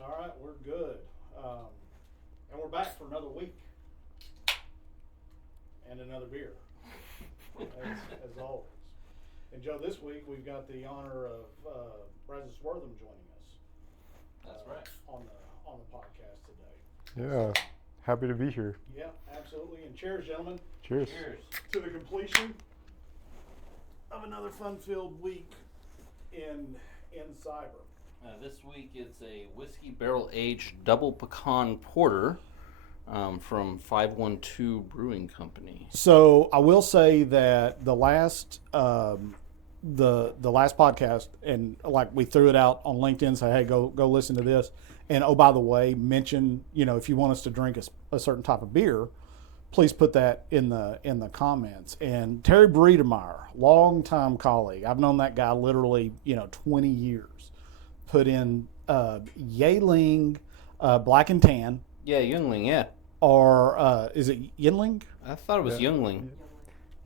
All right, we're good. And we're back for another week. And another beer, as always. And Joe, this week we've got the honor of Brazos Wortham joining us. That's right. On the podcast today. Yeah, happy to be here. Yeah, absolutely. And cheers, gentlemen. Cheers. Cheers. To the completion of another fun-filled week in cyber. This week it's a whiskey barrel aged double pecan porter from 512 Brewing Company. So I will say that the last podcast, and like we threw it out on LinkedIn, say, hey, go listen to this. And oh, by the way, mention, if you want us to drink a certain type of beer, please put that in the comments. And Terry Breedemeyer, longtime colleague, I've known that guy literally 20 years, put in Yealing Black and Tan. Yeah, Youngling, yeah. Or is it Yinling? I thought it was Youngling.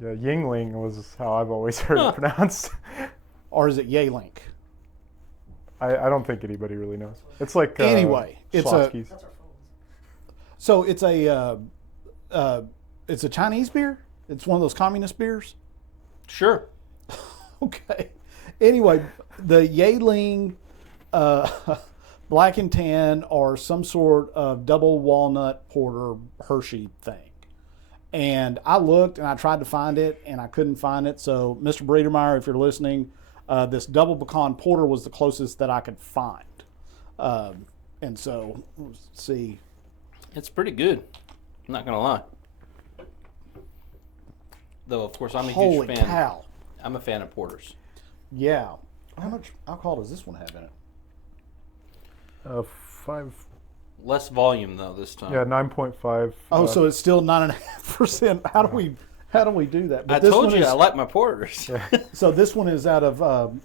Yeah, Yingling was how I've always heard it pronounced. Or is it Yealink? I don't think anybody really knows. It's like anyway, Schlotzsky's. It's a Chinese beer. It's one of those communist beers. Sure. Okay. Anyway, the Yealing Black and Tan or some sort of double walnut porter Hershey thing. And I looked and I tried to find it and I couldn't find it. So, Mr. Breedemeyer, if you're listening, this double pecan porter was the closest that I could find. And so, let's see. It's pretty good. I'm not going to lie. Though, of course, I'm a huge fan. Holy cow. I'm a fan of porters. Yeah. How much alcohol does this one have in it? 5. Less volume, though, this time. Yeah, 9.5. Oh, so it's still 9.5%. How do we do that? But I told you I like my porters. So this one is out of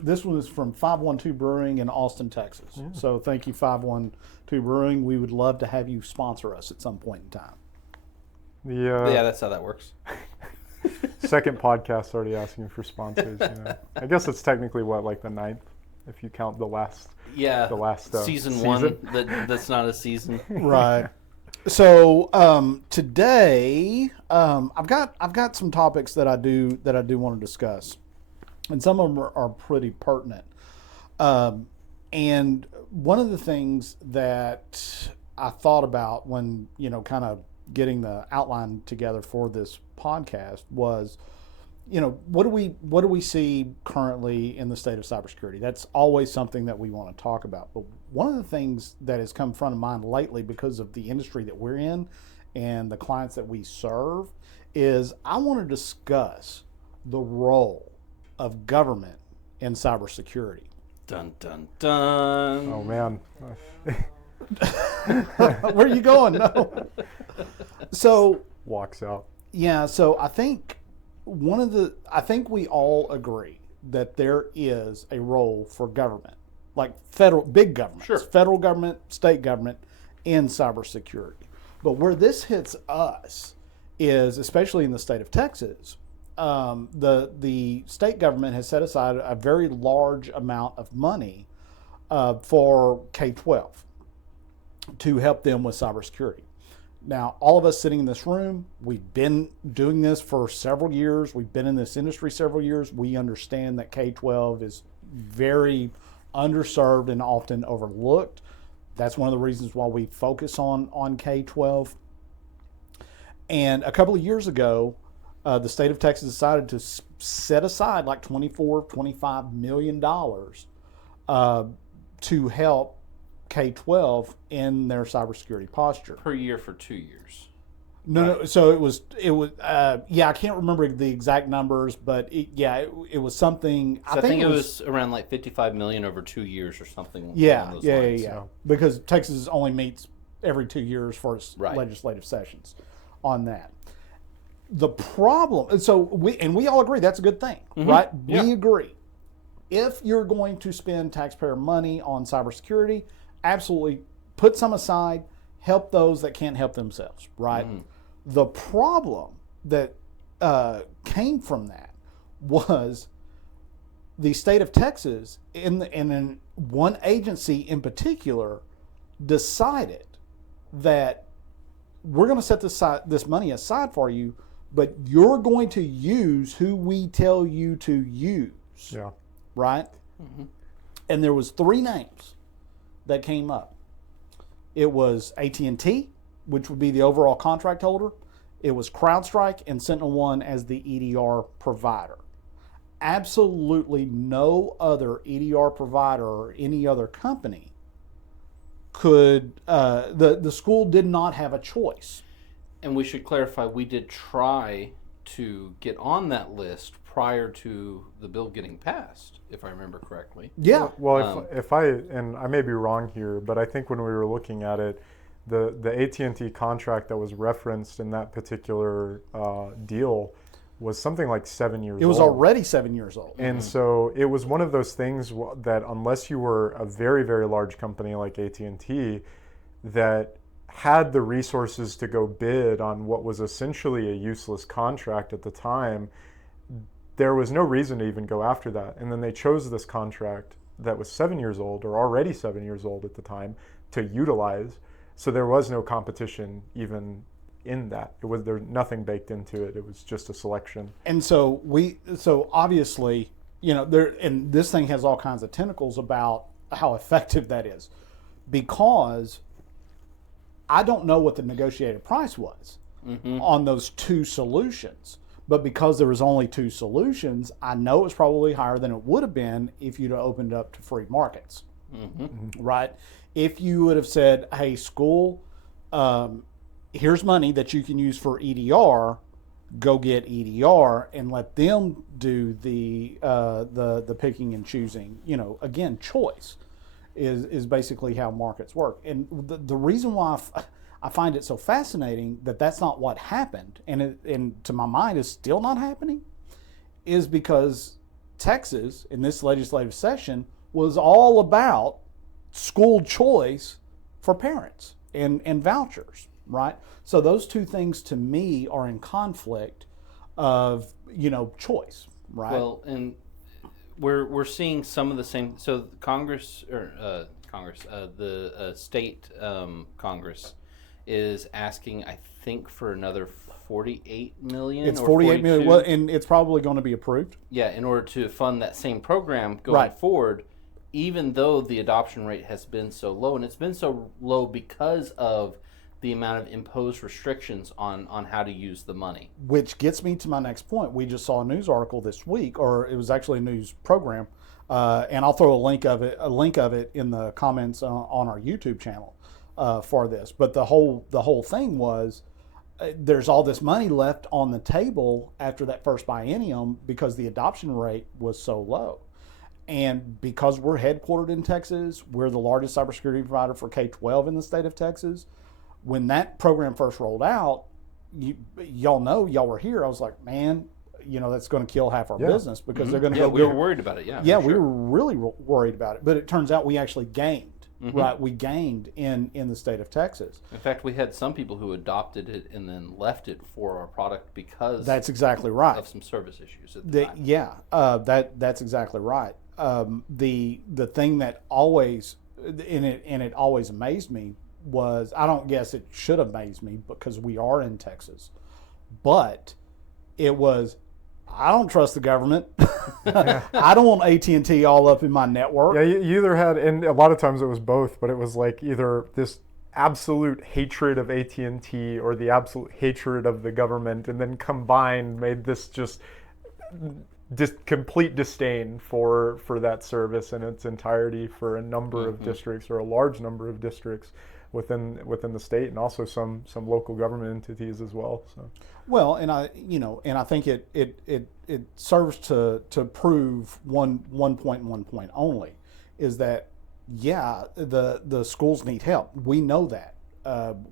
this one is from 512 Brewing in Austin, Texas. Yeah. So thank you, 512 Brewing. We would love to have you sponsor us at some point in time. Yeah, that's how that works. Second podcast already asking for sponsors. I guess it's technically like the 9th if you count the last. Yeah, the last season 1 that's not a season. Right. So today I've got some topics that I do want to discuss, and some of them are pretty pertinent. And one of the things that I thought about when kind of getting the outline together for this podcast was, what do we see currently in the state of cybersecurity? That's always something that we want to talk about. But one of the things that has come front of mind lately because of the industry that we're in and the clients that we serve is I want to discuss the role of government in cybersecurity. Dun, dun, dun. Oh, man. Where are you going? No. So walks out. Yeah, so I think we all agree that there is a role for government, like big government, sure, federal government, state government, in cybersecurity. But where this hits us is, especially in the state of Texas, the state government has set aside a very large amount of money for K-12 to help them with cybersecurity. Now, all of us sitting in this room, we've been doing this for several years. We've been in this industry several years. We understand that K-12 is very underserved and often overlooked. That's one of the reasons why we focus on K-12. And a couple of years ago, the state of Texas decided to set aside like $25 million to help K-12 in their cybersecurity posture. Per year for 2 years. No. So it was. I can't remember the exact numbers, but it was something. So I think it was around like $55 million over 2 years or something. Yeah. So. Because Texas only meets every 2 years for its right. legislative sessions on that. The problem, and so we all agree that's a good thing, mm-hmm. right? Yeah. We agree. If you're going to spend taxpayer money on cybersecurity, absolutely put some aside, help those that can't help themselves, right? Mm. The problem that came from that was the state of Texas, in one agency in particular decided that we're going to set this money aside for you, but you're going to use who we tell you to use. Yeah. Right? Mm-hmm. And there was 3 names that came up. It was AT&T, which would be the overall contract holder. It was CrowdStrike and SentinelOne as the EDR provider. Absolutely no other EDR provider or any other company could, the school did not have a choice. And we should clarify, we did try to get on that list prior to the bill getting passed, if I remember correctly. Yeah. Well, if I, and I may be wrong here, but I think when we were looking at it, the AT&T contract that was referenced in that particular deal was something like 7 years old. It was already 7 years old. And so it was one of those things that unless you were a very, very large company like AT&T that had the resources to go bid on what was essentially a useless contract at the time, there was no reason to even go after that. And then they chose this contract that was 7 years old, or already 7 years old at the time, to utilize. So there was no competition even in that. There's nothing baked into it. It was just a selection. And so obviously, and this thing has all kinds of tentacles about how effective that is, because I don't know what the negotiated price was on those 2 solutions. But because there was only 2 solutions, I know it was probably higher than it would have been if you'd have opened up to free markets, right? If you would have said, hey, school, here's money that you can use for EDR, go get EDR and let them do the picking and choosing. Again, choice is basically how markets work. And the reason why I find it so fascinating that that's not what happened, and to my mind is still not happening, is because Texas in this legislative session was all about school choice for parents and vouchers, right? So those 2 things to me are in conflict of choice, right? Well, and we're seeing some of the same. So Congress, the state Congress is asking, I think, for another 48 million. It's or 48 million. 42. Well, and it's probably going to be approved. Yeah, in order to fund that same program going forward, even though the adoption rate has been so low, and it's been so low because of the amount of imposed restrictions on how to use the money. Which gets me to my next point. We just saw a news article this week, or it was actually a news program, and I'll throw a link of it in the comments on our YouTube channel for this. But the whole thing was there's all this money left on the table after that first biennium because the adoption rate was so low. And because we're headquartered in Texas, we're the largest cybersecurity provider for K-12 in the state of Texas. When that program first rolled out, y'all were here. I was like, man, that's going to kill half our business because they're going to go. We were worried about it. Yeah, we were really worried about it. But it turns out we actually gained. Right, we gained in the state of Texas. In fact, we had some people who adopted it and then left it for our product because that's exactly right of some service issues at the time. Yeah, that's exactly right. The thing that always it always amazed me was, I don't guess it should amaze me because we are in Texas, but it was, I don't trust the government. I don't want AT&T all up in my network. Yeah, you either had, and a lot of times it was both, but it was like either this absolute hatred of AT&T or the absolute hatred of the government, and then combined made this just complete disdain for that service in its entirety for a number of districts, or a large number of districts within the state, and also some local government entities as well. So. Well, and I think it serves to prove one point only, is that the schools need help. We know that.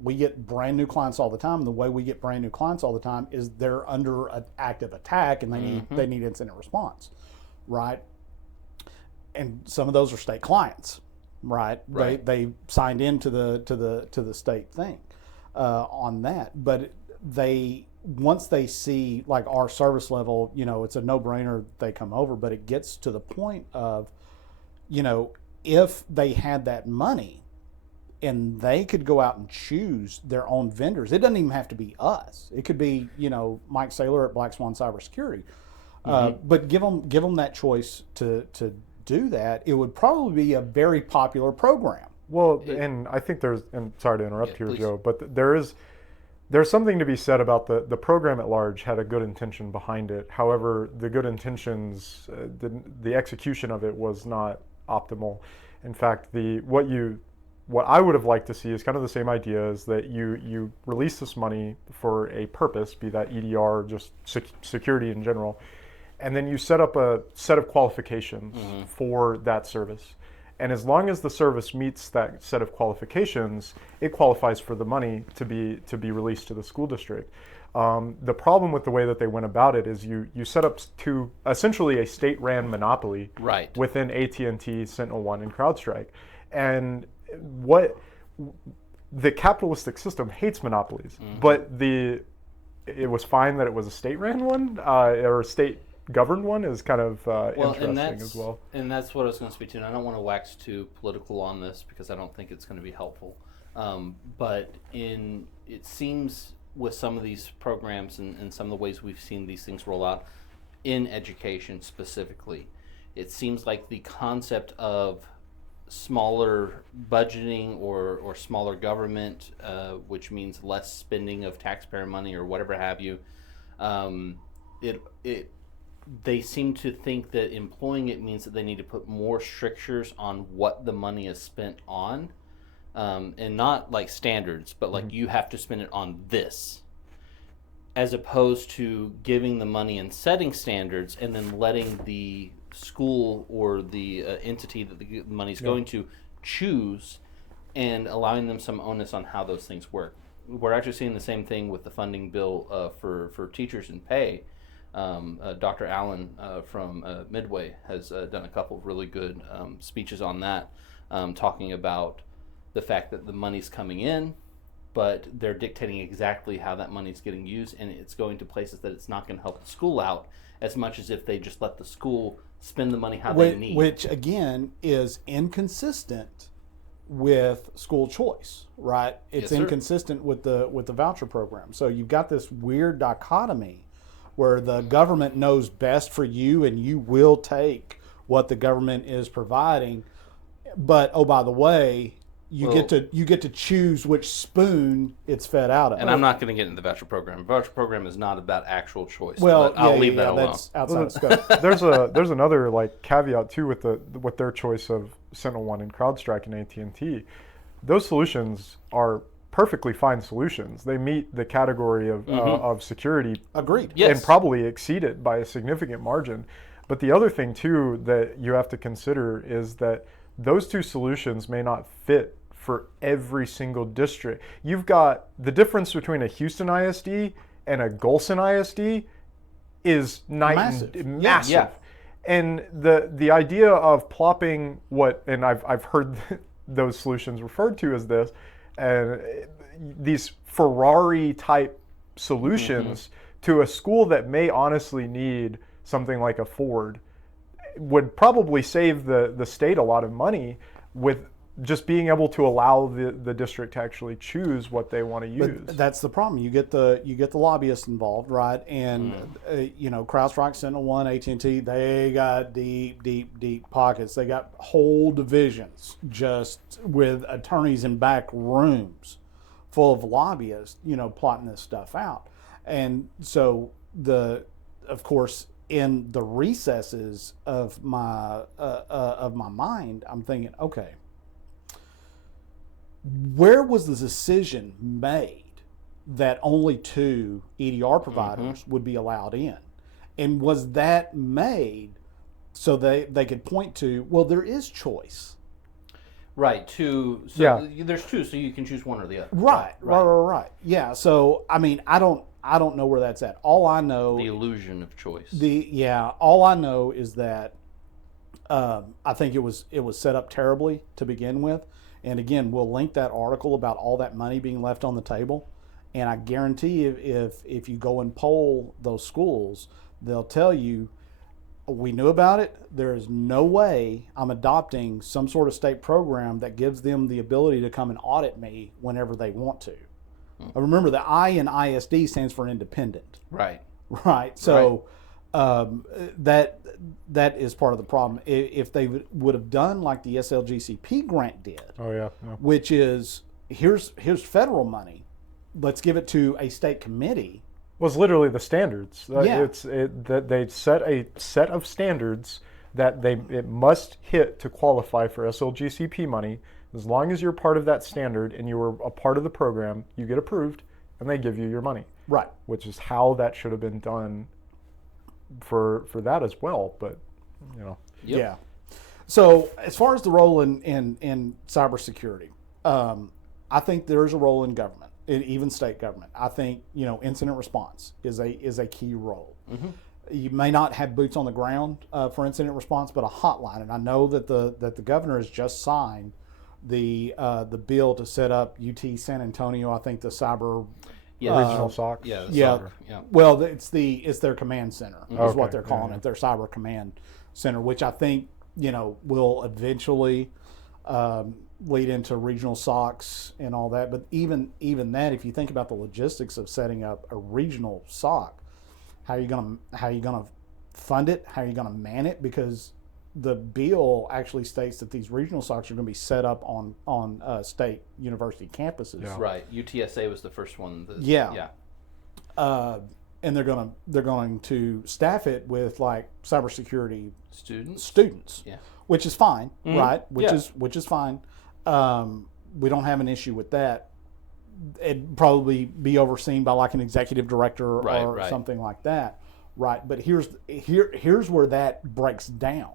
We get brand new clients all the time. And the way we get brand new clients all the time is they're under an active attack and they need incident response, right? And some of those are state clients, right? They signed into the state thing on that, but once they see like our service level, it's a no-brainer they come over. But it gets to the point of, if they had that money and they could go out and choose their own vendors, it doesn't even have to be us. It could be, Mike Saylor at Black Swan Cybersecurity. But give them that choice to do that. It would probably be a very popular program. Well, and I think and sorry to interrupt here, please. Joe, but there's something to be said about the program at large had a good intention behind it. However, the good intentions, the execution of it was not optimal. In fact, what I would have liked to see is kind of the same idea, is that you release this money for a purpose, be that EDR, just security in general, and then you set up a set of qualifications for that service. And as long as the service meets that set of qualifications, it qualifies for the money to be released to the school district. The problem with the way that they went about it is you set up essentially a state-ran monopoly within AT&T, SentinelOne, and CrowdStrike. And what the capitalistic system hates monopolies, but it was fine that it was a state-ran one or a state-governed one is kind of interesting as well. And that's what I was going to speak to. And I don't want to wax too political on this because I don't think it's going to be helpful. But it seems with some of these programs and some of the ways we've seen these things roll out in education specifically, it seems like the concept of smaller budgeting or smaller government, which means less spending of taxpayer money or whatever have you, they seem to think that employing it means that they need to put more strictures on what the money is spent on, and not like standards, but like you have to spend it on this, as opposed to giving the money and setting standards and then letting the school or the entity that the money's going to choose and allowing them some onus on how those things work. We're actually seeing the same thing with the funding bill for teachers and pay. Dr. Allen from Midway has done a couple of really good speeches on that, talking about the fact that the money's coming in, but they're dictating exactly how that money's getting used, and it's going to places that it's not going to help the school out as much as if they just let the school spend the money how they need. Which, again, is inconsistent with school choice, right? It's inconsistent with the voucher program. So you've got this weird dichotomy where the government knows best for you and you will take what the government is providing. But, oh, by the way, you get to choose which spoon it's fed out of. And I'm not going to get into the voucher program. The voucher program is not about actual choice. Well, I'll leave that alone. That's outside of scope. There's another caveat too with their choice of SentinelOne and CrowdStrike and AT&T. Those solutions are perfectly fine solutions. They meet the category of security. Agreed. Yes. And probably exceed it by a significant margin. But the other thing too that you have to consider is that those two solutions may not fit for every single district. You've got the difference between a Houston ISD and a Golson ISD is massive. Yeah. And the idea of plopping and I've heard those solutions referred to as this, and these Ferrari type solutions to a school that may honestly need something like a Ford would probably save the state a lot of money with just being able to allow the district to actually choose what they want to use. But that's the problem. You get the lobbyists involved, right? And CrowdStrike, SentinelOne, AT&T, they got deep pockets. They got whole divisions just with attorneys in back rooms full of lobbyists, plotting this stuff out. And so of course, in the recesses of my mind, I'm thinking, okay, where was the decision made that only 2 EDR providers would be allowed in? And was that made so they could point to, well, there is choice. Right, there's 2, so you can choose one or the other. Right. Yeah, so, I mean, I don't know where that's at. All I know... The illusion of choice. All I know is that I think it was set up terribly to begin with. And again, we'll link that article about all that money being left on the table. And I guarantee if you go and poll those schools, they'll tell you, we knew about it. There is no way I'm adopting some sort of state program that gives them the ability to come and audit me whenever they want to. Remember, the I in ISD stands for independent. Right. Right. So that is part of the problem. If they would have done like the SLGCP grant did, which is here's federal money, let's give it to a state committee. Was literally the standards. Yeah. That they set a set of standards that it must hit to qualify for SLGCP money. As long as you're part of that standard and you were a part of the program, you get approved and they give you your money. Right. Which is how that should have been done for that as well. But Yeah. So as far as the role in cybersecurity, I think there's a role in government, even state government. I think incident response is a key role. Mm-hmm. You may not have boots on the ground for incident response, but a hotline. And I know that the governor has just signed the bill to set up UT San Antonio. I think the cyber regional SOC. Yeah. Well, it's their command center is what they're calling it, their cyber command center, which I think will eventually lead into regional SOCs and all that. But even that, if you think about the logistics of setting up a regional SOC, how are you gonna fund it? How are you gonna man it? Because the bill actually states that these regional SOCs are going to be set up on state university campuses. Yeah. Right. UTSA was the first one. And they're going to staff it with like cybersecurity students. Yeah. Which is fine, right? Which is fine. We don't have an issue with that. It'd probably be overseen by like an executive director or something like that, right? But here's where that breaks down.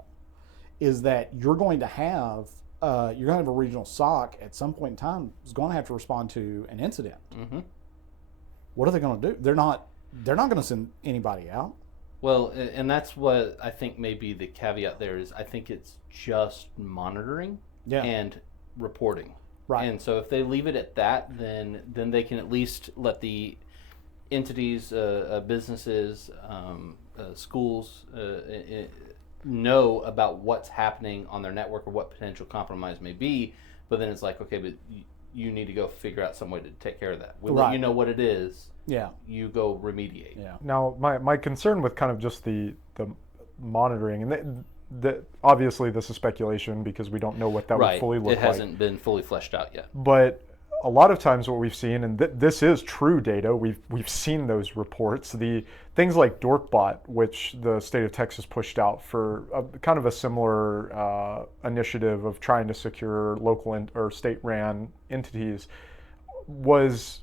Is that you're going to have a regional SOC at some point in time is going to have to respond to an incident. Mm-hmm. What are they going to do? They're not going to send anybody out. Well, and that's what I think may be the caveat there is I think it's just monitoring and reporting. Right. And so if they leave it at that, then they can at least let the entities, businesses, schools, know about what's happening on their network or what potential compromise may be, but then it's like, okay, but you need to go figure out some way to take care of that. We let you know what it is. Yeah. You go remediate. Yeah. Now, my concern with kind of just the monitoring, and obviously this is speculation because we don't know what that would fully look like. It hasn't been fully fleshed out yet. But a lot of times what we've seen, and this is true data, we've seen those reports, the things like DorkBot, which the state of Texas pushed out for kind of a similar initiative of trying to secure local or state-ran entities, was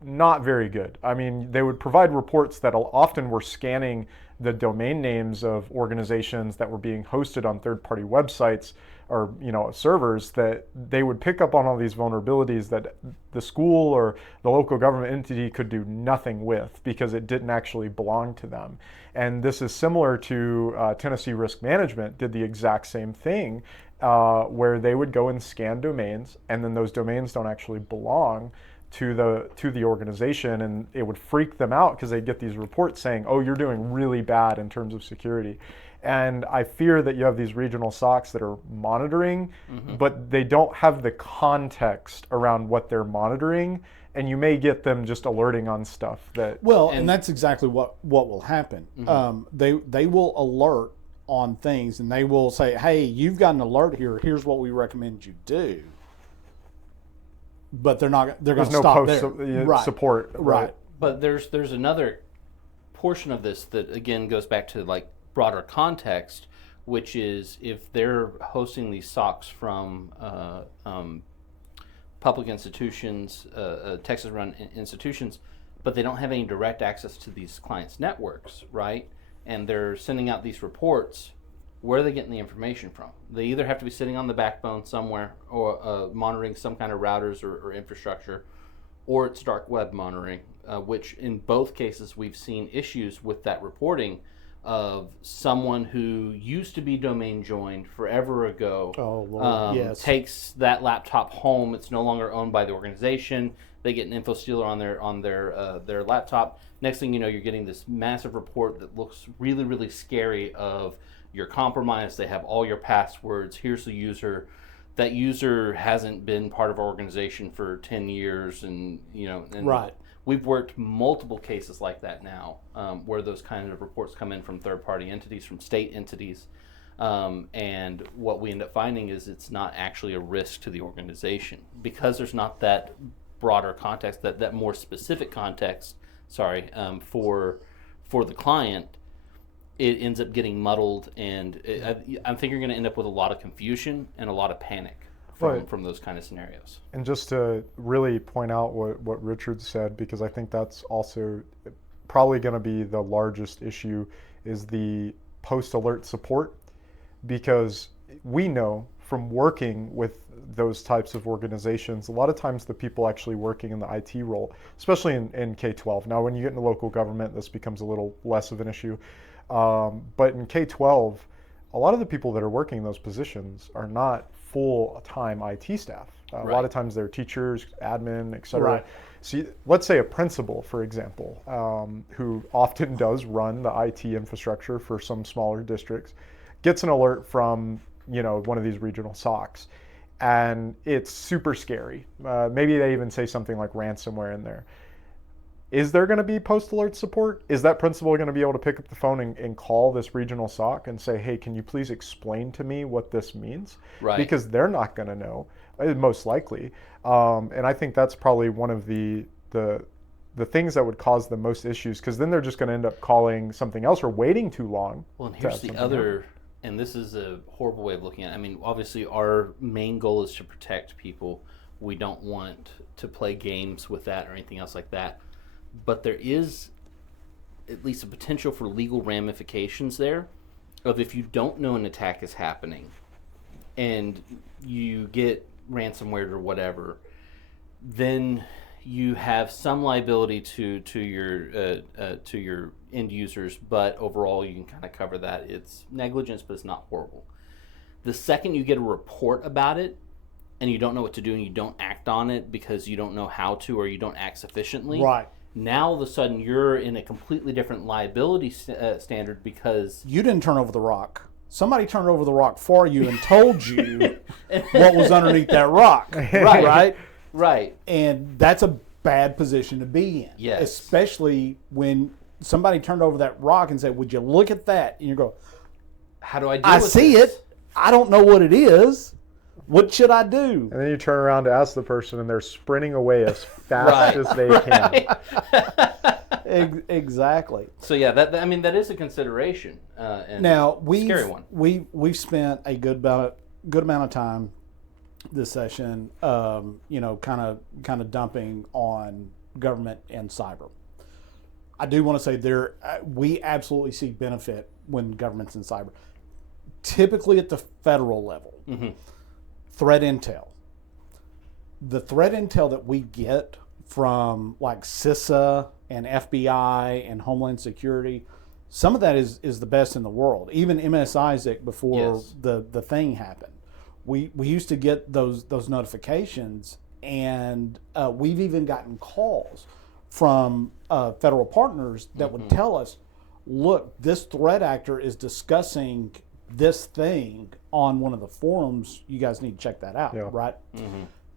not very good. I mean, they would provide reports that often were scanning the domain names of organizations that were being hosted on third-party websites or servers, that they would pick up on all these vulnerabilities that the school or the local government entity could do nothing with because it didn't actually belong to them. And this is similar to Tennessee Risk Management did the exact same thing, where they would go and scan domains, and then those domains don't actually belong to the organization, and it would freak them out because they'd get these reports saying, oh, you're doing really bad in terms of security. And I fear that you have these regional SOCs that are monitoring, but they don't have the context around what they're monitoring, and you may get them just alerting on stuff that... Well, and that's exactly what will happen. They will alert on things, and they will say, hey, you've got an alert here. Here's what we recommend you do. But they're going to stop there. There's no support. Right. But there's another portion of this that, again, goes back to like broader context, which is if they're hosting these SOCs from public institutions, Texas-run institutions, but they don't have any direct access to these clients' networks, right? And they're sending out these reports. Where are they getting the information from? They either have to be sitting on the backbone somewhere or monitoring some kind of routers or infrastructure, or it's dark web monitoring, which in both cases we've seen issues with that reporting of someone who used to be domain joined forever ago, yes, takes that laptop home. It's no longer owned by the organization. They get an info stealer on their laptop. Next thing you know, you're getting this massive report that looks really, really scary of you're compromised. They have all your passwords. Here's the user. That user hasn't been part of our organization for 10 years, and Right. we've worked multiple cases like that now, where those kind of reports come in from third-party entities, from state entities, and what we end up finding is it's not actually a risk to the organization because there's not that broader context, that more specific context. For the client. It ends up getting muddled, and I think you're going to end up with a lot of confusion and a lot of panic from those kind of scenarios. And just to really point out what Richard said, because I think that's also probably going to be the largest issue, is the post-alert support. Because we know from working with those types of organizations, a lot of times the people actually working in the IT role, especially in K-12. Now, when you get into local government, this becomes a little less of an issue. But in K-12, a lot of the people that are working in those positions are not full-time IT staff. A lot of times they're teachers, admin, et cetera. Right. So let's say a principal, for example, who often does run the IT infrastructure for some smaller districts, gets an alert from one of these regional SOCs, and it's super scary. Maybe they even say something like ransomware in there. Is there going to be post-alert support? Is that principal going to be able to pick up the phone and call this regional SOC and say, hey, can you please explain to me what this means? Right. Because they're not going to know, most likely. And I think that's probably one of the things that would cause the most issues, because then they're just going to end up calling something else or waiting too long. Well, and here's the other, and this is a horrible way of looking at it. I mean, obviously our main goal is to protect people. We don't want to play games with that or anything else like that. But there is at least a potential for legal ramifications there of if you don't know an attack is happening and you get ransomware or whatever, then you have some liability to your end users, but overall you can kind of cover that. It's negligence, but it's not horrible. The second you get a report about it and you don't know what to do and you don't act on it because you don't know how to or you don't act sufficiently, Right. now all of a sudden you're in a completely different liability standard because You didn't turn over the rock. Somebody turned over the rock for you and told you what was underneath that rock. Right. Right. And that's a bad position to be in. Yes. Especially when somebody turned over that rock and said, would you look at that? And you go, How do I deal I with see this? it. I don't know what it is. What should I do? And then you turn around to ask the person, and they're sprinting away as fast as they can. Exactly. So yeah, that is a consideration. And Now scary one. we've spent a good amount of time this session, kind of dumping on government and cyber. I do want to say we absolutely see benefit when government's in cyber. Typically at the federal level, threat intel. The threat intel that we get from like CISA and FBI and Homeland Security, some of that is the best in the world. Even MS Isaac before Yes. the thing happened. We used to get those notifications, and we've even gotten calls from federal partners that would tell us, look, this threat actor is discussing this thing on one of the forums. You guys need to check that out, right?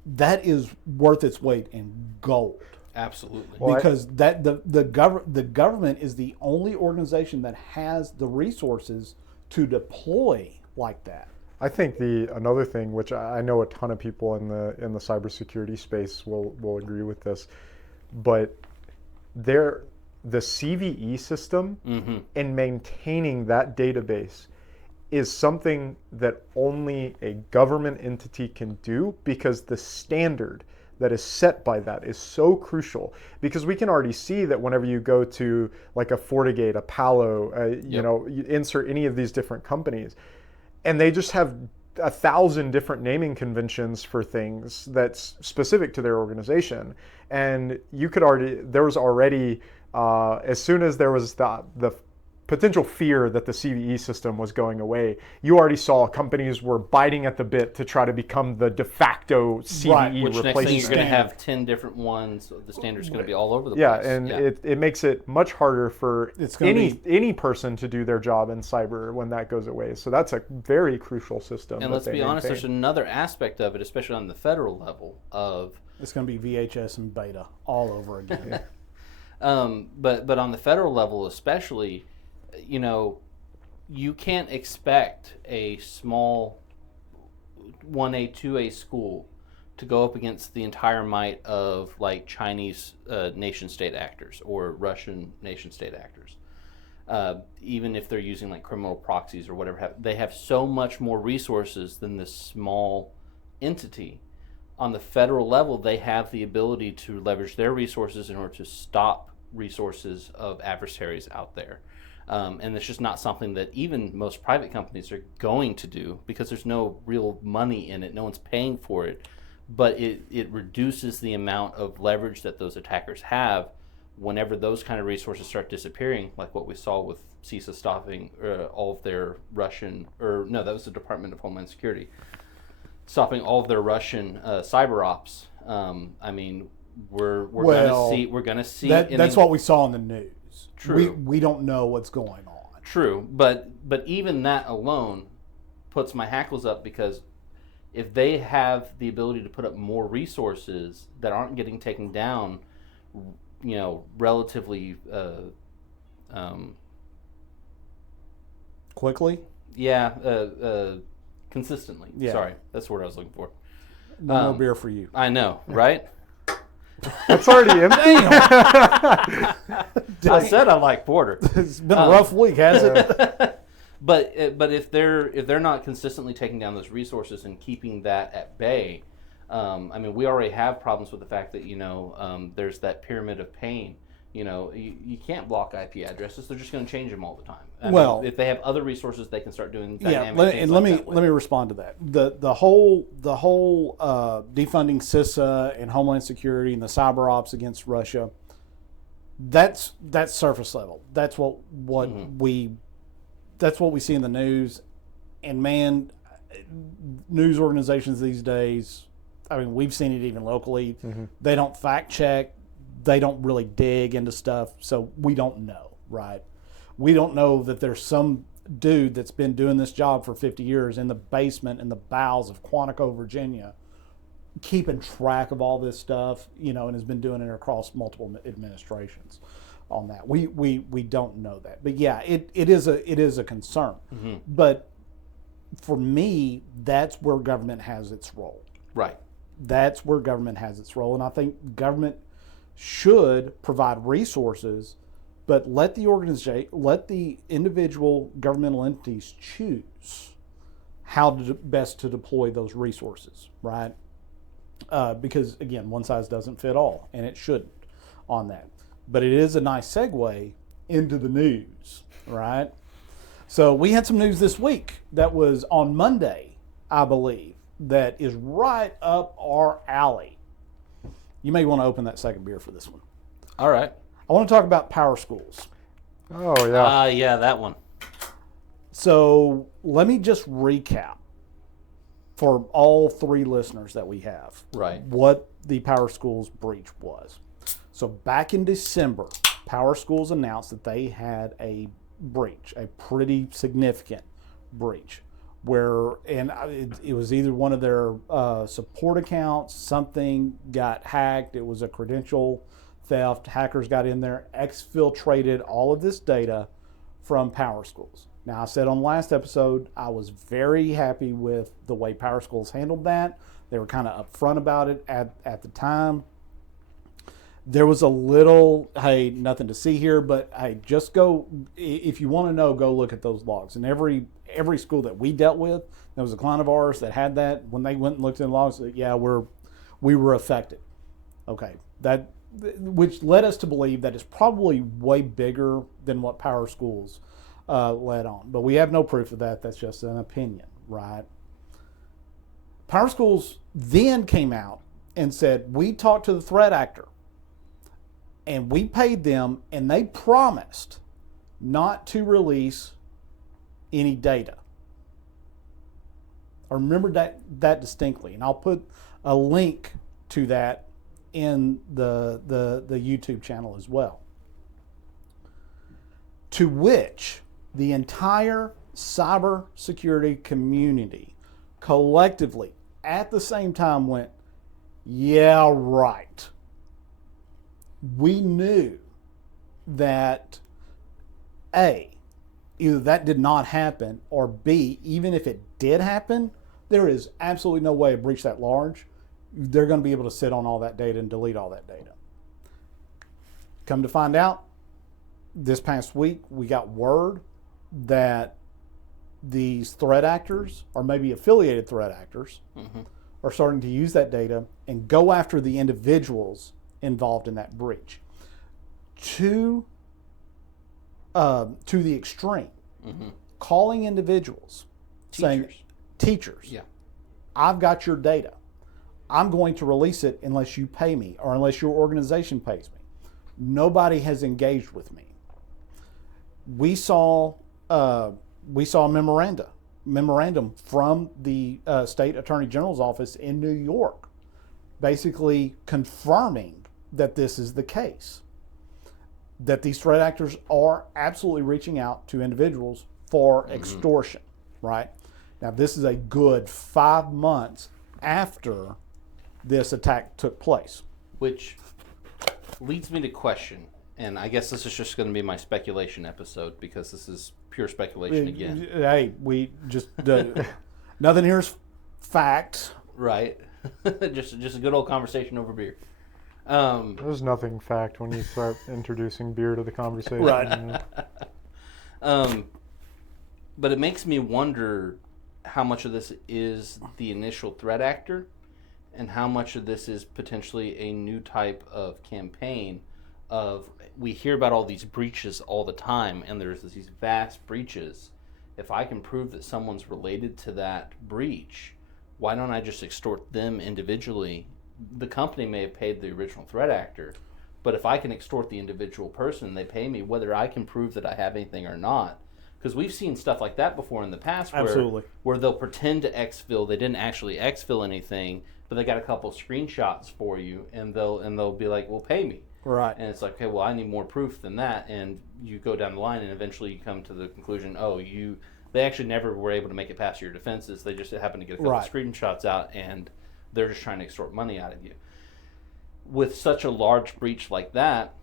That is worth its weight in gold. Absolutely. Well, Because the government is the only organization that has the resources to deploy like that. I think another thing, which I know a ton of people in the cybersecurity space will agree with this, but the CVE system and maintaining that database is something that only a government entity can do, because the standard that is set by that is so crucial. Because we can already see that whenever you go to like a FortiGate, a Palo, you insert any of these different companies, and they just have 1,000 different naming conventions for things that's specific to their organization. And there was already, as soon as there was the potential fear that the CVE system was going away, you already saw companies were biting at the bit to try to become the de facto CVE Which next thing replacement. you're going to have 10 different ones. The standard's going to be all over the Yeah, place. and it makes it much harder for any person to do their job in cyber when that goes away. So that's a very crucial system. And let's be honest, there's another aspect of it, especially on the federal level, of it's going to be VHS and beta all over again. But on the federal level especially, you can't expect a small 1A, 2A school to go up against the entire might of like Chinese nation-state actors or Russian nation-state actors. Even if they're using like criminal proxies or whatever, they have so much more resources than this small entity. On the federal level, they have the ability to leverage their resources in order to stop resources of adversaries out there. And it's just not something that even most private companies are going to do because there's no real money in it. No one's paying for it. But it reduces the amount of leverage that those attackers have whenever those kind of resources start disappearing, like what we saw with CISA stopping all of their Russian, that was the Department of Homeland Security, stopping all of their Russian cyber ops. I mean, we're gonna see. That's what we saw in the news. True. We don't know what's going on. True, but even that alone puts my hackles up because if they have the ability to put up more resources that aren't getting taken down, relatively quickly. Yeah. Consistently. Yeah. Sorry, that's the word I was looking for. No more beer for you. I know, right? That's already empty. I said I like porter. It's been a rough week, hasn't it? But if they're not consistently taking down those resources and keeping that at bay, we already have problems with the fact that there's that pyramid of pain. You can't block IP addresses; they're just going to change them all the time. If they have other resources, they can start doing dynamic things. Let me respond to that. The whole defunding CISA and Homeland Security and the cyber ops against Russia. That's surface level. That's what we see in the news. And man, news organizations these days, we've seen it even locally. Mm-hmm. They don't fact check. They don't really dig into stuff, so we don't know, right? We don't know that there's some dude that's been doing this job for 50 years in the basement in the bowels of Quantico, Virginia, keeping track of all this stuff, and has been doing it across multiple administrations on that. We don't know that. But yeah, it is a concern. Mm-hmm. But for me, that's where government has its role. Right. That's where government has its role. And I think government should provide resources, but let the individual governmental entities choose how best to deploy those resources, right? Because again, one size doesn't fit all, and it shouldn't on that. But it is a nice segue into the news, right? So we had some news this week that was on Monday, I believe, that is right up our alley. You may want to open that second beer for this one. All right. I want to talk about power schools. Oh, yeah. Yeah, that one. So let me just recap for all three listeners that we have. Right. What the power schools breach was. So back in December, power schools announced that they had a breach, a pretty significant breach, where it was either one of their support accounts, something got hacked, it was a credential theft, hackers got in there, exfiltrated all of this data from power schools. Now, I said on the last episode, I was very happy with the way power schools handled that. They were kind of upfront about it at the time. There was a little, hey, nothing to see here, but hey, just go, if you want to know, go look at those logs. And every school that we dealt with, there was a client of ours that had that. When they went and looked in the logs, yeah, we were affected. Okay, which led us to believe that it's probably way bigger than what power schools led on. But we have no proof of that. That's just an opinion, right? Power schools then came out and said, we talked to the threat actor and we paid them, and they promised not to release any data. I remember that distinctly, and I'll put a link to that in the YouTube channel as well. To which the entire cybersecurity community collectively at the same time went, yeah, right. We knew that A, either that did not happen, or B, even if it did happen, there is absolutely no way a breach that large, they're going to be able to sit on all that data and delete all that data. Come to find out, this past week we got word that these threat actors, or maybe affiliated threat actors, are starting to use that data and go after the individuals involved in that breach to the extreme, calling individuals, saying, teachers, I've got your data. I'm going to release it unless you pay me or unless your organization pays me. Nobody has engaged with me. We saw a memorandum from the state attorney general's office in New York, basically confirming that this is the case, that these threat actors are absolutely reaching out to individuals for extortion, right? Now, this is a good 5 months after this attack took place. Which leads me to question, and I guess this is just going to be my speculation episode because this is pure speculation again. Hey, we just, nothing here is fact. Right. just a good old conversation over beer. There's nothing fact when you start introducing beer to the conversation. Right. But it makes me wonder how much of this is the initial threat actor and how much of this is potentially a new type of campaign of, we hear about all these breaches all the time, and there's these vast breaches. If I can prove that someone's related to that breach, why don't I just extort them individually? The company may have paid the original threat actor, but if I can extort the individual person, they pay me, whether I can prove that I have anything or not. Because we've seen stuff like that before in the past where they'll pretend to exfil. They didn't actually exfil anything, but they got a couple screenshots for you, and they'll be like, well, pay me. Right. And it's like, okay, well, I need more proof than that. And you go down the line, and eventually you come to the conclusion, they actually never were able to make it past your defenses. They just happened to get a couple screenshots out, and they're just trying to extort money out of you. With such a large breach like that,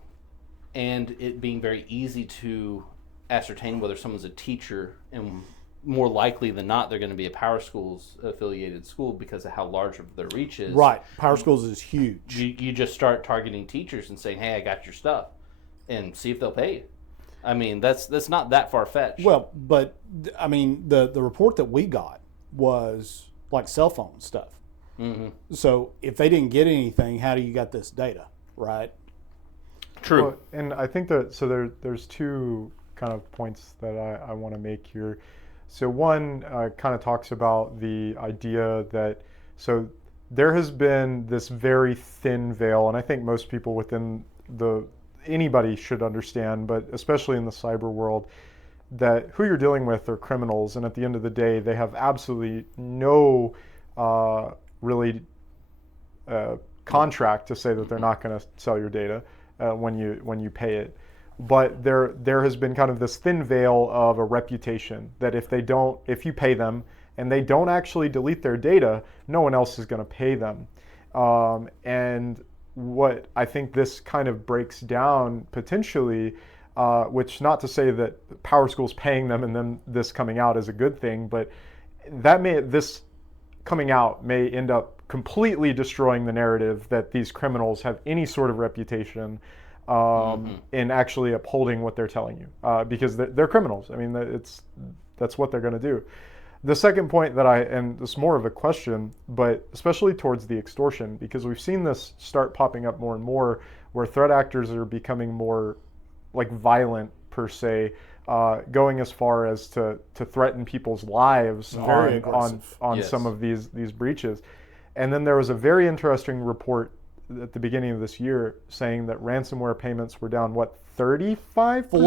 and it being very easy to ascertain whether someone's a teacher, and more likely than not, they're going to be a Power Schools affiliated school because of how large of their reach is. Right. Power Schools is huge. You just start targeting teachers and saying, hey, I got your stuff, and see if they'll pay you. I mean, that's not that far-fetched. Well, but, I mean, the report that we got was like cell phone stuff. So if they didn't get anything, how do you got this data, right? True. Well, and I think that, so there's two kind of points that I want to make here. So one kind of talks about the idea that, so there has been this very thin veil, and I think most people within anybody should understand, but especially in the cyber world, that who you're dealing with are criminals, and at the end of the day, they have absolutely no contract to say that they're not going to sell your data when you pay it. But there has been kind of this thin veil of a reputation that if you pay them and they don't actually delete their data, no one else is going to pay them. And what I think this kind of breaks down potentially, which not to say that Power School's paying them and then this coming out is a good thing, but this coming out may end up completely destroying the narrative that these criminals have any sort of reputation in actually upholding what they're telling you, because they're criminals. I mean, that's what they're going to do. The second point and it's more of a question, but especially towards the extortion, because we've seen this start popping up more and more, where threat actors are becoming more like violent per se, going as far as to threaten people's lives on Yes. some of these breaches. And then there was a very interesting report at the beginning of this year saying that ransomware payments were down, what, 35%?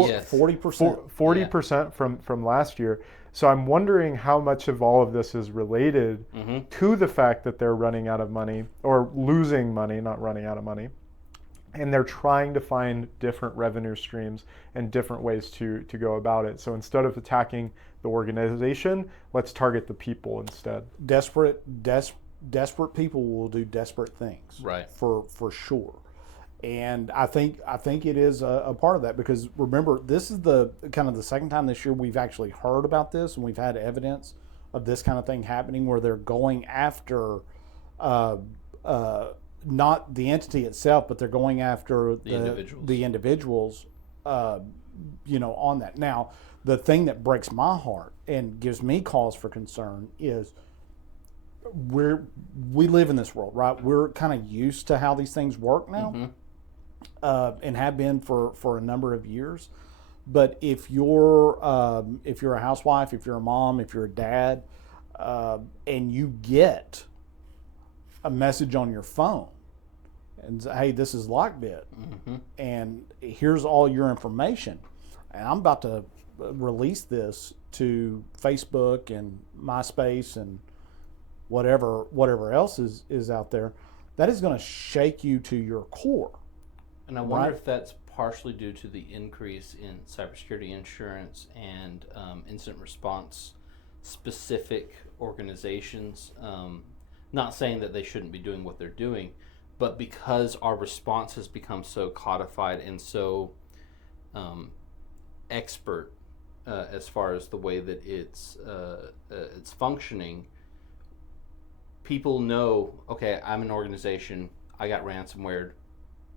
Yes. 40%. 40% from last year. So I'm wondering how much of all of this is related to the fact that they're running out of money, or losing money, not running out of money. And they're trying to find different revenue streams and different ways to go about it. So instead of attacking the organization, let's target the people instead. Desperate people will do desperate things. Right. For sure. And I think it is a part of that, because remember, this is the kind of the second time this year we've actually heard about this, and we've had evidence of this kind of thing happening, where they're going after not the entity itself, but they're going after the individuals, on that. Now, the thing that breaks my heart and gives me cause for concern is we live in this world, right? We're kind of used to how these things work now, and have been for a number of years. But if you're a housewife, if you're a mom, if you're a dad, and you get a message on your phone and say, hey, this is Lockbit, and here's all your information, and I'm about to release this to Facebook and MySpace and whatever else is out there, that is going to shake you to your core. And I wonder if that's partially due to the increase in cybersecurity insurance and incident response specific organizations. Not saying that they shouldn't be doing what they're doing, but because our response has become so codified and so expert as far as the way that it's functioning, people know, okay, I'm an organization, I got ransomware,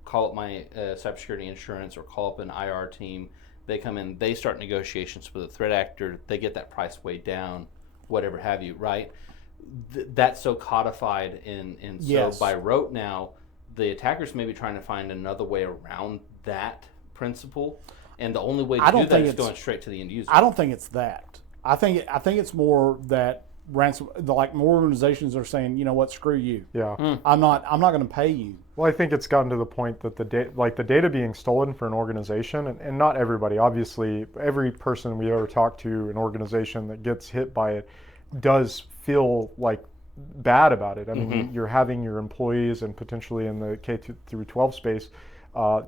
call up my cybersecurity insurance or call up an IR team. They come in, they start negotiations with a threat actor, they get that price way down, whatever have you, right? That's so codified and so by rote now, the attackers may be trying to find another way around that principle, and the only way to do that is going straight to the end user. I don't think it's that. I think it's more that more organizations are saying, you know what, screw you. Yeah. I'm not going to pay you. Well, I think it's gotten to the point that the data being stolen for an organization, and not everybody, obviously, every person we ever talk to, an organization that gets hit by it, does feel like bad about it. I mean, you're having your employees, and potentially in the K through 12 space,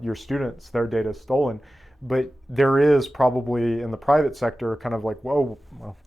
your students, their data is stolen. But there is probably in the private sector kind of like, whoa,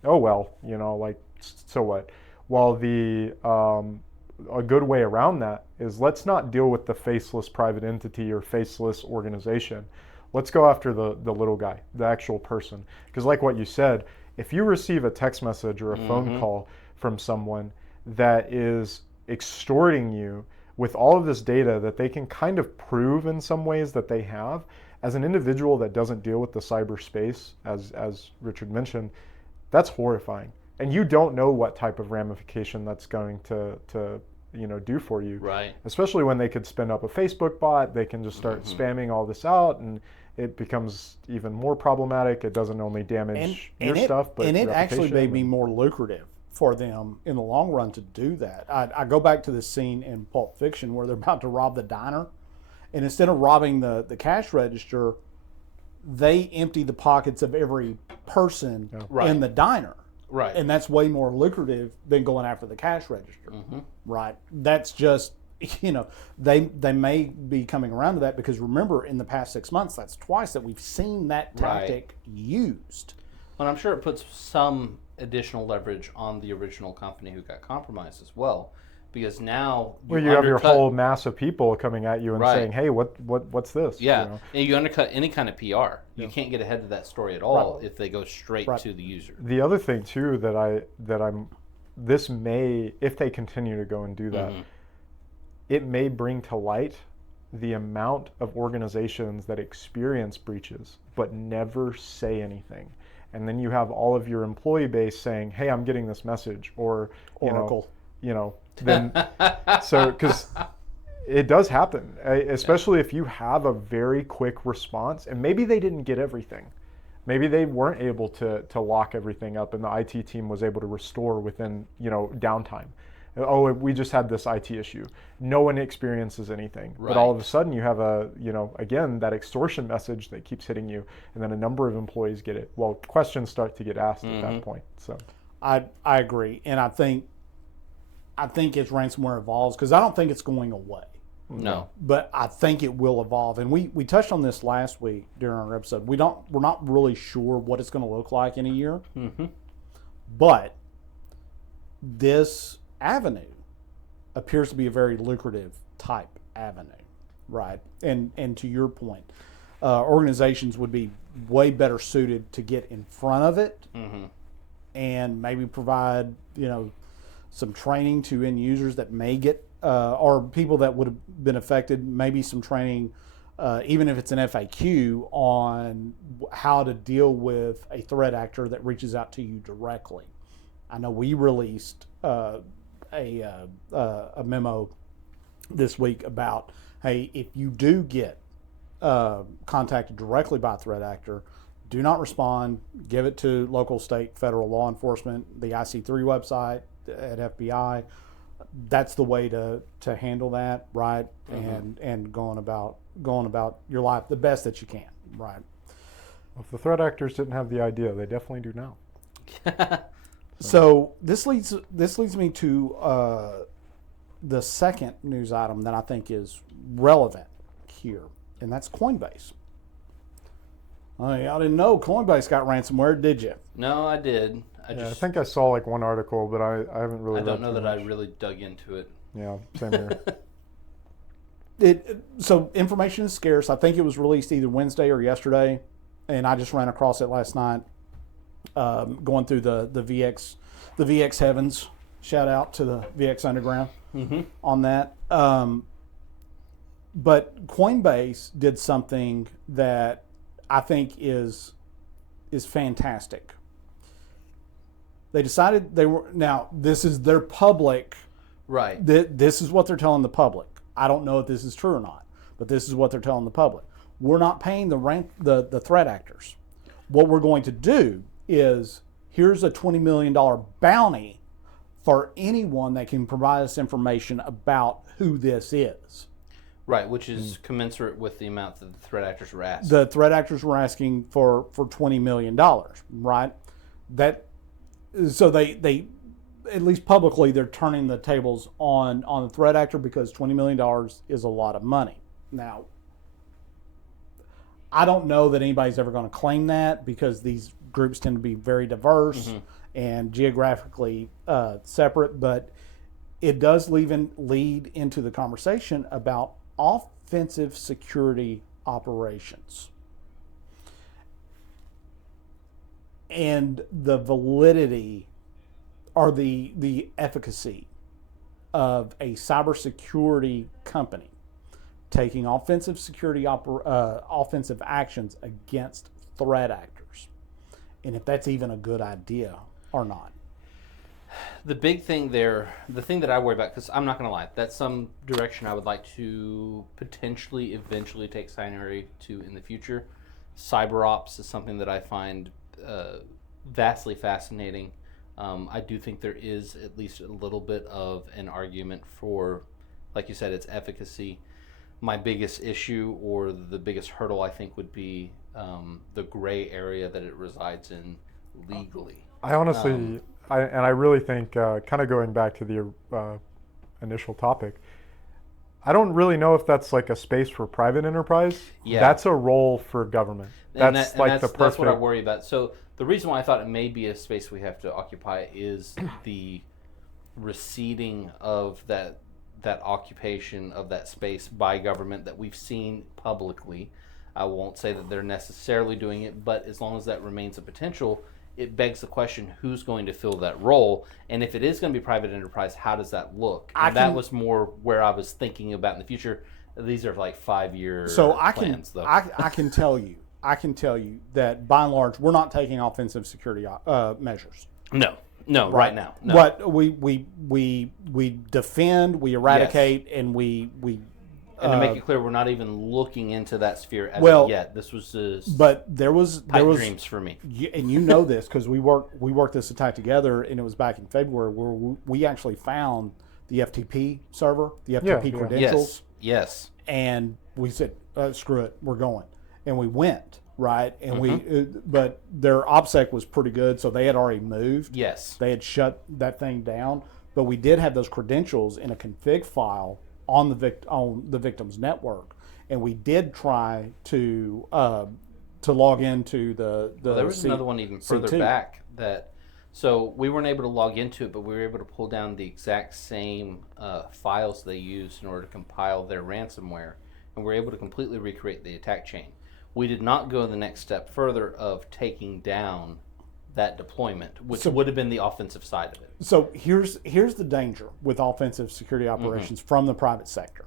oh well, like, so what? While a good way around that is, let's not deal with the faceless private entity or faceless organization. Let's go after the little guy, the actual person. Because like what you said, if you receive a text message or a phone call from someone that is extorting you with all of this data that they can kind of prove in some ways that they have, as an individual that doesn't deal with the cyberspace, as Richard mentioned, that's horrifying. And you don't know what type of ramification that's going to do for you. Right. Especially when they could spin up a Facebook bot, they can just start spamming all this out, and it becomes even more problematic. It doesn't only damage your stuff, but it actually may be more lucrative for them in the long run to do that. I go back to this scene in Pulp Fiction where they're about to rob the diner, and instead of robbing the cash register, they empty the pockets of every person in the diner. Right. And that's way more lucrative than going after the cash register. Right. That's just, they may be coming around to that, because remember, in the past 6 months, that's twice that we've seen that tactic used. Well, I'm sure it puts some additional leverage on the original company who got compromised as well, because now you have your whole mass of people coming at you and saying, hey, what's this? Yeah. And you undercut any kind of PR. You can't get ahead of that story at all if they go straight to the user. The other thing too this may, if they continue to go and do that, it may bring to light the amount of organizations that experience breaches but never say anything. And then you have all of your employee base saying, hey, I'm getting this message, or Oracle. Then so, because it does happen, especially if you have a very quick response, and maybe they didn't get everything. Maybe they weren't able to lock everything up, and the IT team was able to restore within downtime. Oh, we just had this IT issue. No one experiences anything. Right. But all of a sudden you have again, that extortion message that keeps hitting you, and then a number of employees get it. Well, questions start to get asked at that point. So I agree. And I think as ransomware evolves, because I don't think it's going away. No. But I think it will evolve. And we touched on this last week during our episode. We're not really sure what it's going to look like in a year. Mm-hmm. But this avenue appears to be a very lucrative type avenue, right? And to your point, organizations would be way better suited to get in front of it, and maybe provide some training to end users that may get or people that would have been affected. Maybe some training, even if it's an FAQ on how to deal with a threat actor that reaches out to you directly. I know we released a memo this week about, hey, if you do get contacted directly by a threat actor, do not respond. Give it to local, state, federal law enforcement, the IC3 website at FBI. That's the way to handle that, right? And going about your life the best that you can, right? Well, if the threat actors didn't have the idea, they definitely do now. So this leads me to the second news item that I think is relevant here, and that's Coinbase. I didn't know Coinbase got ransomware, did you? No, I did. I think I saw like one article, but I haven't really. I don't know that I really dug into it. Yeah, same here. So information is scarce. I think it was released either Wednesday or yesterday, and I just ran across it last night. Going through the VX heavens. Shout out to the VX Underground on that. But Coinbase did something that I think is fantastic. They decided this is their public. Right. This is what they're telling the public. I don't know if this is true or not, but this is what they're telling the public. We're not paying the threat actors. What we're going to do is, here's a $20 million bounty for anyone that can provide us information about who this is. Right, which is commensurate with the amount that the threat actors were asking. The threat actors were asking for $20 million, right? So they at least publicly, they're turning the tables on the threat actor, because $20 million is a lot of money. Now, I don't know that anybody's ever going to claim that, because these groups tend to be very diverse and geographically separate, but it does lead into the conversation about offensive security operations and the validity or the efficacy of a cybersecurity company taking offensive actions against threat actors, and if that's even a good idea or not. The big thing there, the thing that I worry about, because I'm not going to lie, that's some direction I would like to potentially eventually take Cybersecurity to in the future. Cyber ops is something that I find vastly fascinating. I do think there is at least a little bit of an argument for, like you said, its efficacy. My biggest issue, or the biggest hurdle, I think, would be the gray area that it resides in legally. I honestly, I really think, kind of going back to the initial topic, I don't really know if that's like a space for private enterprise. Yeah. That's a role for government. That's the perfect. That's what I worry about. So the reason why I thought it may be a space we have to occupy is the receding of that occupation of that space by government that we've seen publicly. I won't say that they're necessarily doing it, but as long as that remains a potential, it begs the question, who's going to fill that role? And if it is going to be private enterprise, how does that look? That was more where I was thinking about in the future. These are like 5-year plans, though. I can tell you that by and large, we're not taking offensive security measures. No, right now. No. But we defend, we eradicate, and we And to make it clear, we're not even looking into that sphere as Well, of yet. This was just but there was dreams for me. And you know this because we worked this attack together, and it was back in February where we actually found the FTP server, the FTP credentials. Yes. And we said, screw it, we're going. And we went, right? And but their OPSEC was pretty good, so they had already moved. Yes. They had shut that thing down. But we did have those credentials in a config file on the victim's network. And we did try to log into the there was another one even further C2. back that. So we weren't able to log into it, but we were able to pull down the exact same files they used in order to compile their ransomware, and we were able to completely recreate the attack chain. We did not go the next step further of taking down that deployment, which would have been the offensive side of it. So here's the danger with offensive security operations from the private sector.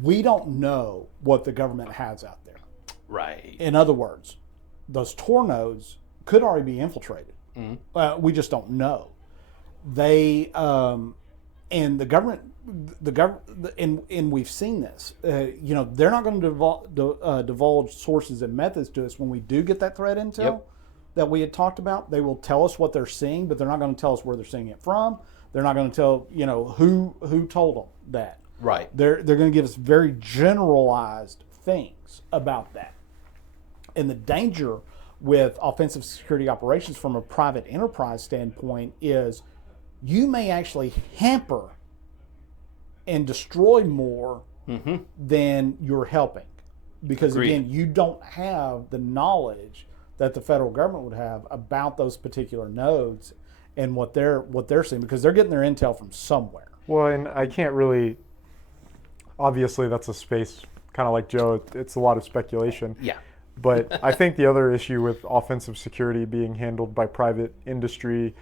We don't know what the government has out there. Right. In other words, those Tor nodes could already be infiltrated. We just don't know. They and the government, and we've seen this. They're not going to divulge sources and methods to us when we do get that threat intel that we had talked about. They will tell us what they're seeing, but they're not going to tell us where they're seeing it from. They're not going to tell who told them that. Right. They're going to give us very generalized things about that. And the danger with offensive security operations from a private enterprise standpoint is you may actually hamper and destroy more than you're helping. Because Agreed. Again, you don't have the knowledge that the federal government would have about those particular nodes and what they're seeing, because they're getting their intel from somewhere. Well, and I can't really, obviously that's a space, kind of like Joe, it's a lot of speculation. Yeah. But I think the other issue with offensive security being handled by private industry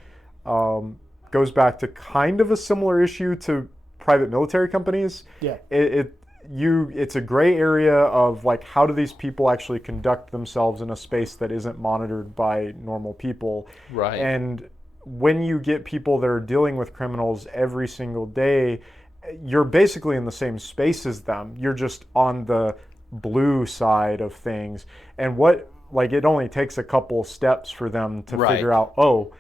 goes back to kind of a similar issue to private military companies. Yeah. It's a gray area of like, how do these people actually conduct themselves in a space that isn't monitored by normal people? Right. And when you get people that are dealing with criminals every single day, you're basically in the same space as them. You're just on the blue side of things, and it only takes a couple steps for them to figure out, oh,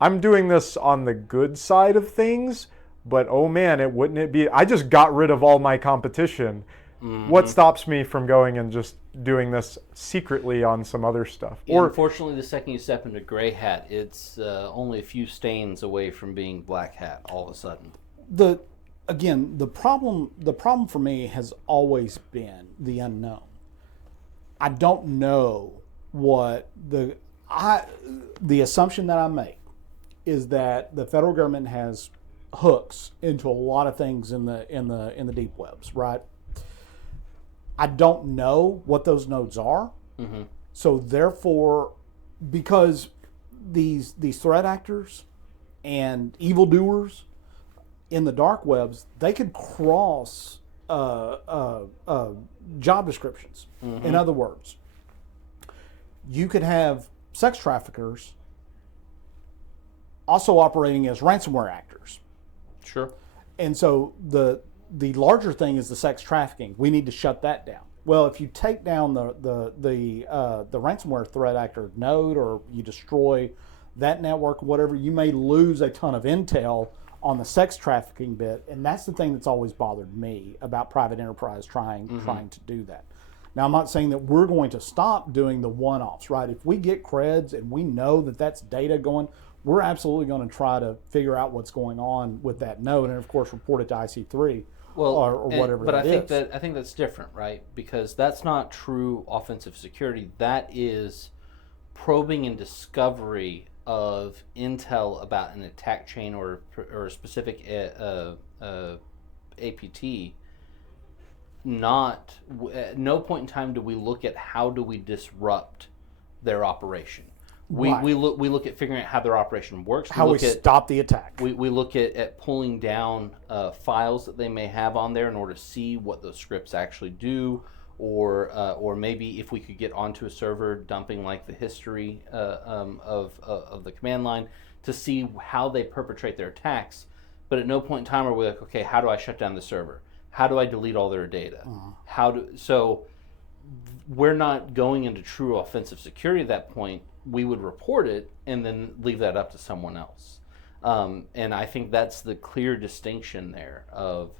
I'm doing this on the good side of things, but oh man, wouldn't it be, I just got rid of all my competition. What stops me from going and just doing this secretly on some other stuff? Or unfortunately, the second you step into gray hat, it's only a few stains away from being black hat all of a sudden. Again, the problem for me has always been the unknown. I don't know what the assumption that I make is that the federal government has hooks into a lot of things in the deep webs, right? I don't know what those nodes are. So therefore, because these threat actors and evildoers in the dark webs, they could cross job descriptions. In other words, you could have sex traffickers also operating as ransomware actors. Sure. And so the larger thing is the sex trafficking. We need to shut that down. Well, if you take down the ransomware threat actor node, or you destroy that network, whatever, you may lose a ton of intel on the sex trafficking bit, and that's the thing that's always bothered me about private enterprise trying to do that. Now, I'm not saying that we're going to stop doing the one-offs, right? If we get creds and we know that that's data going, we're absolutely going to try to figure out what's going on with that node, and of course report it to IC3 or whatever. But I think that's different, right? Because that's not true offensive security. That is probing and discovery of intel about an attack chain or a specific APT. At no point in time do we look at how do we disrupt their operation. We look at figuring out how their operation works. How we stop the attack. We look at pulling down files that they may have on there in order to see what those scripts actually do, or maybe if we could get onto a server, dumping like the history of the command line to see how they perpetrate their attacks. But at no point in time are we like, okay, how do I shut down the server? how do I delete all their data? So we're not going into true offensive security at that point. We would report it and then leave that up to someone else. And I think that's the clear distinction there of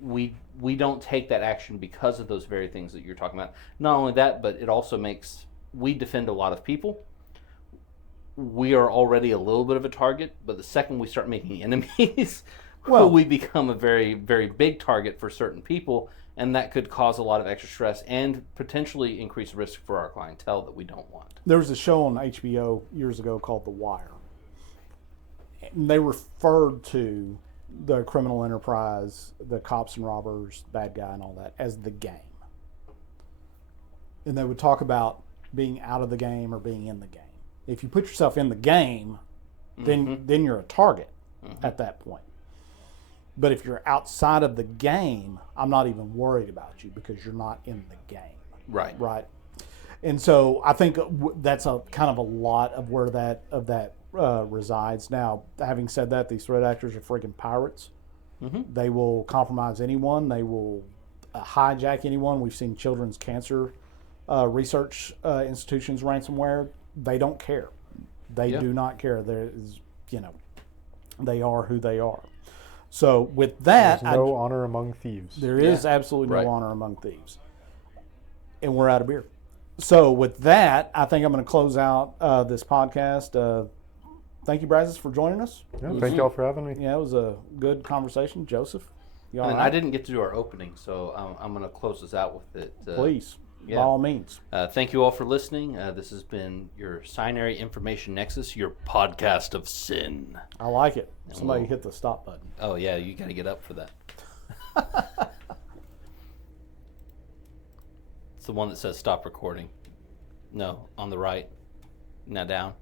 we don't take that action because of those very things that you're talking about. Not only that, but it also makes, we defend a lot of people. We are already a little bit of a target, but the second we start making enemies, we become a very, very big target for certain people, and that could cause a lot of extra stress and potentially increase risk for our clientele that we don't want. There was a show on HBO years ago called The Wire. And they referred to the criminal enterprise, the cops and robbers, bad guy and all that, as the game. And they would talk about being out of the game or being in the game. If you put yourself in the game, then you're a target at that point. But if you're outside of the game, I'm not even worried about you because you're not in the game. Right. Right. And so I think that's a kind of a lot of where that resides. Now, having said that, these threat actors are freaking pirates. They will compromise anyone. They will hijack anyone. We've seen children's cancer research institutions ransomware. They don't care. They do not care. There is, they are who they are. So with that, there's no honor among thieves. There is absolutely no honor among thieves. And we're out of beer. So with that, I think I'm going to close out this podcast. Thank you, Brazos, for joining us. Yeah, thank y'all for having me. Yeah, it was a good conversation. Joseph, you all right? I didn't get to do our opening, so I'm going to close this out with it. Please, by all means. Thank you all for listening. This has been your Sinary Information Nexus, your podcast of sin. I like it. Somebody hit the stop button. Oh, yeah, you got to get up for that. It's the one that says stop recording. No, on the right. Now down.